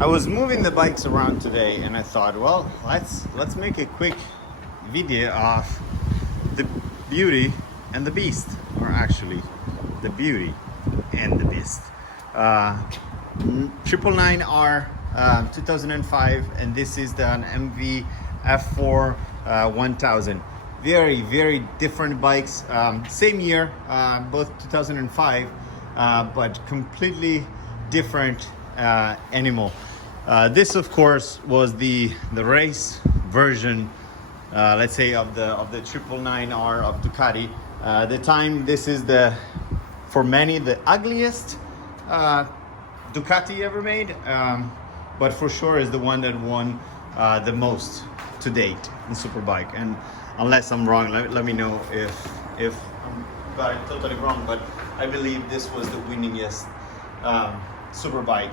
I was moving the bikes around today and I thought, well, let's make a quick video of the beauty and the beast, or actually the beauty and the beast. 999R 2005, and this is the MV F4 1000. Very different bikes, same year, both 2005, but completely different animal. This of course was the race version, let's say, of the 999R of Ducati. The time, this is for many the ugliest Ducati ever made, but for sure is the one that won the most to date in superbike. And unless I'm wrong, let me know if I'm got it totally wrong, but I believe this was the winningest superbike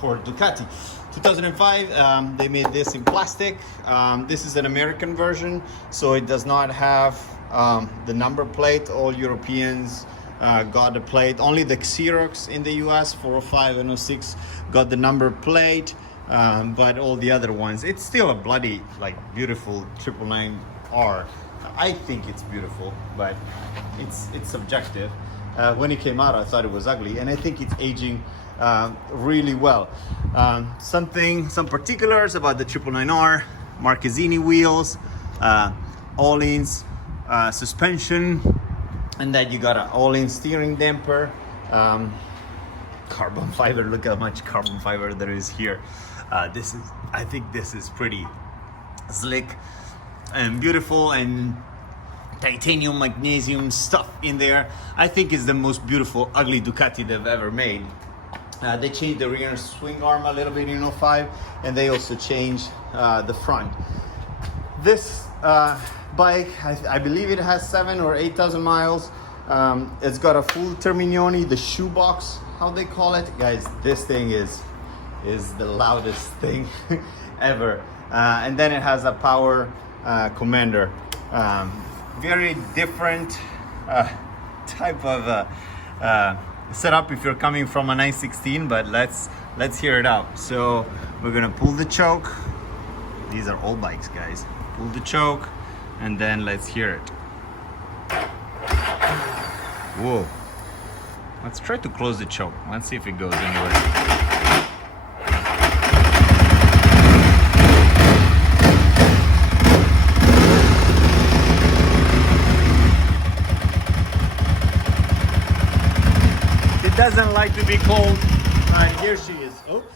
for Ducati. 2005, they made this in plastic. This is an American version, so it does not have the number plate. All Europeans got the plate. Only the Xerox in the US 405 and 06 got the number plate, but all the other ones, it's still a bloody beautiful 999R. I think it's beautiful, but it's subjective. When it came out, I thought it was ugly, and I think it's aging really well. Some particulars about the 999R: Marquezine wheels, all-ins, suspension, and then you got an all-in steering damper, carbon fiber. Look how much carbon fiber there is here. I think this is pretty slick and beautiful, and titanium, magnesium stuff in there. I think it's the most beautiful ugly Ducati they've ever made. They changed the rear swing arm a little bit in 05, and they also changed the front. This bike, I believe it has 7,000 or 8,000 miles. It's got a full Terminioni, the shoebox, how they call it. Guys, this thing is the loudest thing ever. And then it has a power commander. Very different type of setup if you're coming from a 916, but let's hear it out. So we're gonna pull the choke. These are old bikes, guys. Pull the choke, and then let's hear it. Whoa. Let's try to close the choke. Let's see if it goes anywhere. Doesn't like to be cold. Here she is. Oops,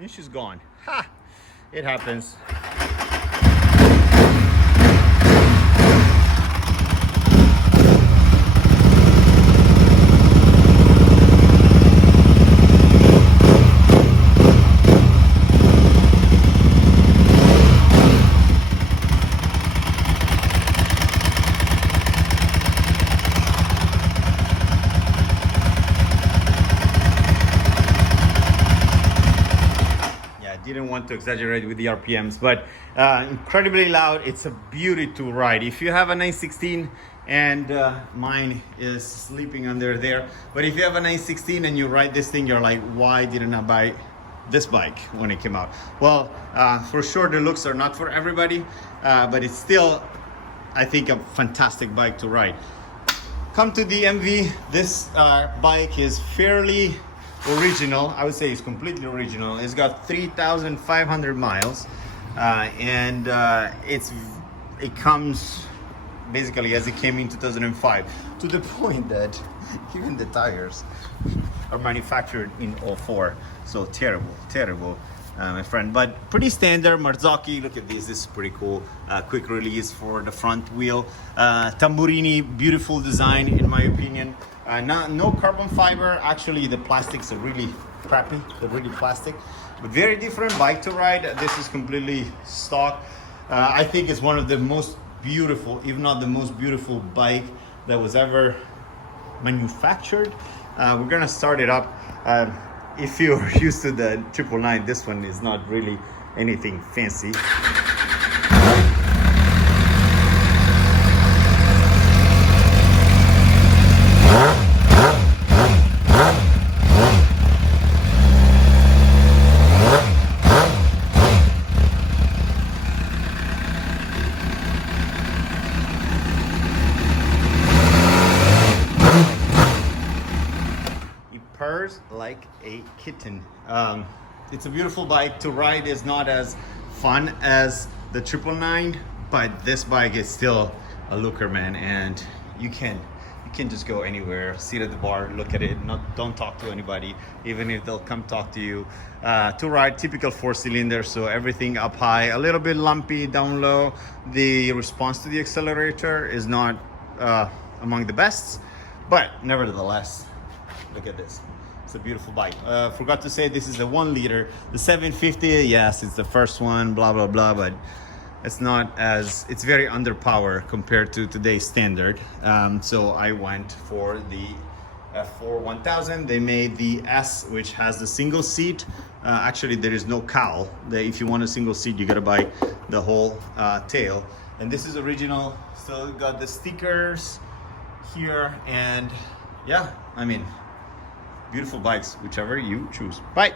and she's gone. Ha! It happens. Didn't want to exaggerate with the RPMs, but incredibly loud. It's a beauty to ride. If you have a 916, and mine is sleeping under there, but if you have a 916 and you ride this thing, you're like, why didn't I buy this bike when it came out? Well, for sure the looks are not for everybody, but it's still, I think, a fantastic bike to ride. Come to the MV. This bike is fairly original. I would say it's completely original. It's got 3,500 miles, and it comes basically as it came in 2005, to the point that even the tires are manufactured in 04. So terrible, my friend, but pretty standard. Marzocchi, look at this is pretty cool. Quick release for the front wheel. Tamburini, beautiful design in my opinion. No carbon fiber. Actually, the plastics are really crappy. They're really plastic, but very different bike to ride. This is completely stock. I think it's one of the most beautiful, if not the most beautiful bike that was ever manufactured. We're gonna start it up. If you're used to the 999, this one is not really anything fancy. kitten. It's a beautiful bike. To ride is not as fun as the 999, but this bike is still a looker, man, and you can just go anywhere, sit at the bar, look at it, don't talk to anybody, even if they'll come talk to you. To ride, typical 4-cylinder, so everything up high, a little bit lumpy down low. The response to the accelerator is not among the best, but nevertheless, look at this. It's a beautiful bike. Forgot to say, this is a 1 liter. The 750, yes, it's the first one, blah blah blah, but it's not as, it's very underpowered compared to today's standard. So I went for the F4 1000. They made the S, which has the single seat. Actually, there is no cowl. If you want a single seat, you gotta buy the whole tail. And this is original. Still got the stickers here, and yeah, I mean, beautiful bikes, whichever you choose. Bye.